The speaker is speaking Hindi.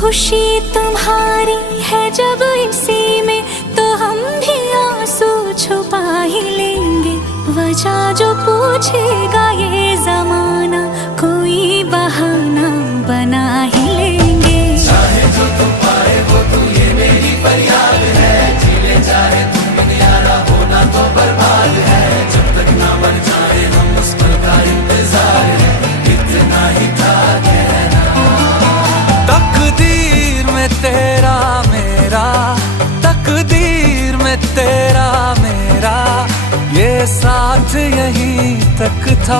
खुशी तुम्हारी है जब इसी में, तो हम भी आंसू छुपा ही लेंगे। वजह जो पूछेगा ये जमाना, कोई बहाना बना ही लेंगे। चाहे जो तुम पाए वो तू, ये मेरी फरियाद है। जीले चाहे तुम दुनियारा, होना तो बर्बाद है। जब तक ना बन जाए हम, उस पल का इंतजार है। इतना ही था कहना। तकदीर में तेरा मेरा, तकदीर में तेरा मेरा, ये साथ यहीं तक था।